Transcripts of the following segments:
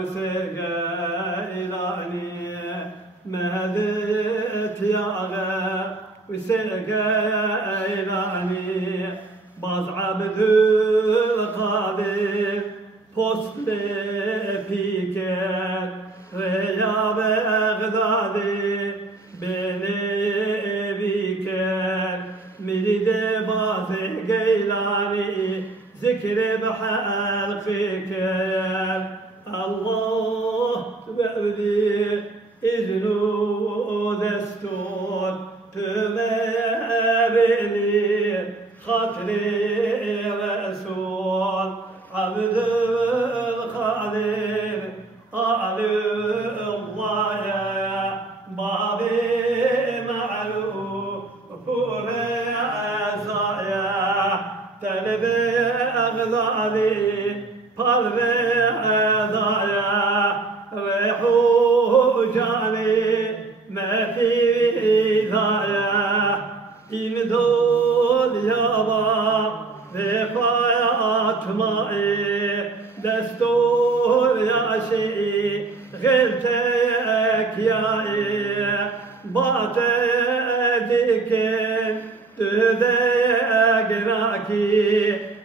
وسقيلاني مهدت ياغا وسقيلاني باز عبد القادر post piker reya Bagdadi beni biker miride bazı geylani zikre bhalqiker Allah verdi iznu destur tümebeli hatri Resul عبد القادر آل الله يا بابي معروف ورزايا تلبي أغذالي قلبي ضايا ريحو جاني ما في ضايا إن دول يابا مائي دستور يا شيء غيرتك يا باتدك تذكركي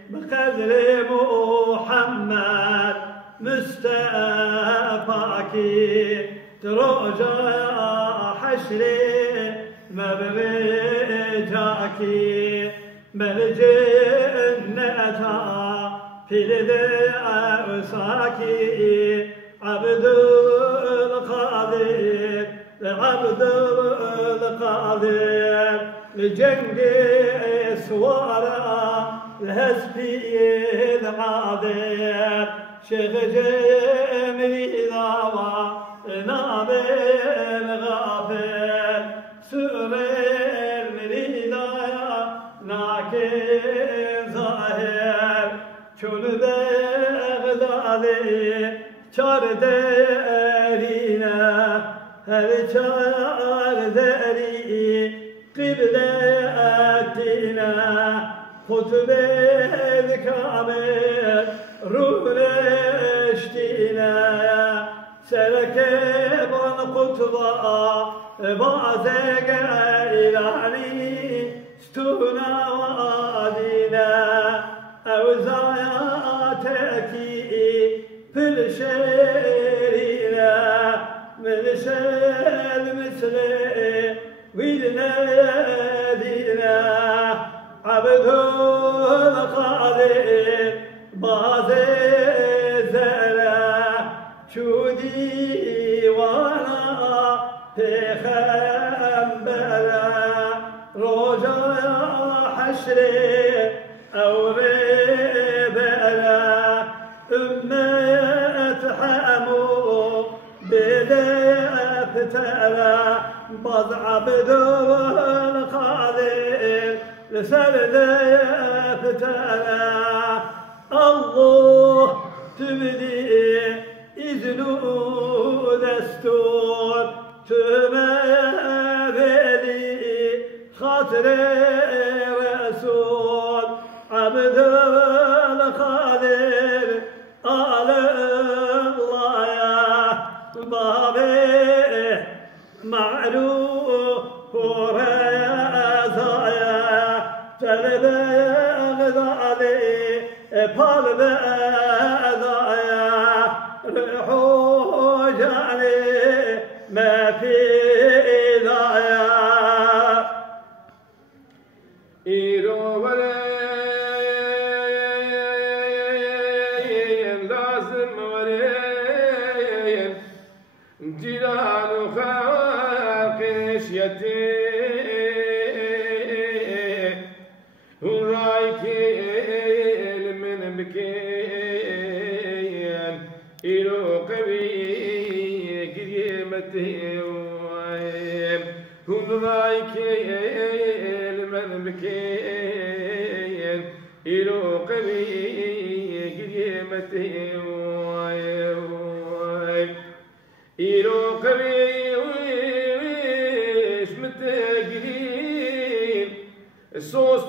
بقدر محمد مصطفاكي ترجع حشري مبرجاكي ملجئ في أوساكي عبد القادر عبد القادر لجنقي سوارا الهسبي العاذر شيخ جمري ذاوى نابي الغافر سر المريدايا ناكي ظاهر كل بغدادي çar derine her çar deri kıble etine hutbel kamil ruhleştine serkeb al kutba bazege ilani stuna vadine evzayateki fil şerine melşel misli vilnedine abdul kadir bazı zere şu divana peygambere rocaya haşri evre باز عبد القادر لسرد فتلا الله تبدي إذنه دستور تمابلي خاطر رسول عبد القادر آل الله يا بابي معروف ورزايا تلبغدادي بالبدايا ريحو جاني ما في ضايا إيرو ولين لازم ورين جلال رايكين من بكين إلو قوي قيمته هم رايكين من بكين إلو قوي قيمته إلو قوي صوص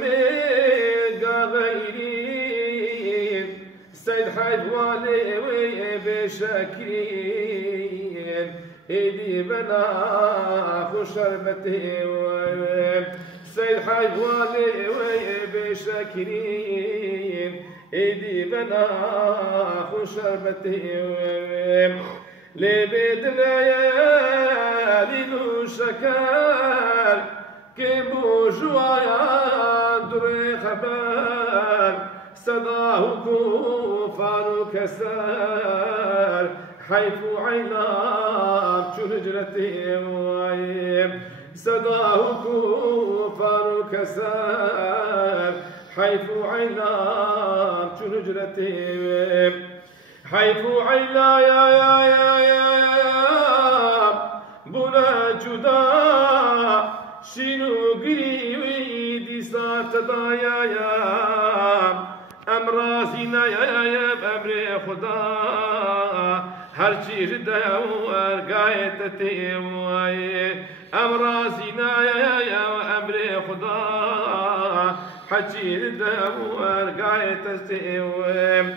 ميقا غيرين سيد حيد والي بشاكرين إيدي بنا شربتي سيد حيواني بشاكرين إيدي بنا شربتي لبدنا يا ليلو شكال كيبو جوايا دري خبال صداه كوفار كسار حيث عينام شو هجرتي صداه كوفار كسار حيث عينام شو هجرتي حيث عينا يا بنا جدا شنو قريبي ساعة ضايا أمرازينا يا بأمر خدا هرشي جدا ورقاية تتيوي أمرازينا يا أمر خدا هرشي جدا ورقاية تتيوي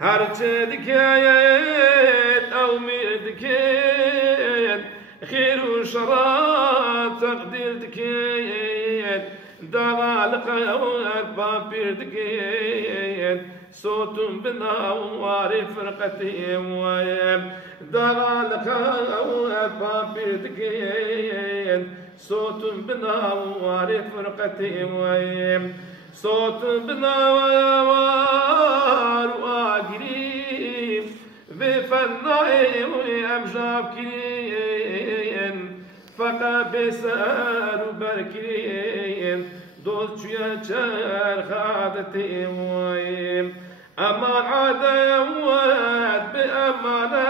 هرچه دكايت أو مردكايت خير وشرات تقدير دكايت دغالق بابير دكايت صوت بنوار فرقتي ويم دغالق بابير دكايت صوت بنوار فرقتي ويم صوت بنوار واقريب بفنائي وامجاب كريم فقا بسار وبركريم دوست شوية جار خادتي ويم أمان عادة يوات بأمانة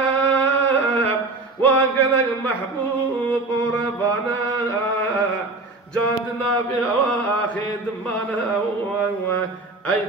وانقلق محبوب وربانا جادنا بهوا خدمانا أي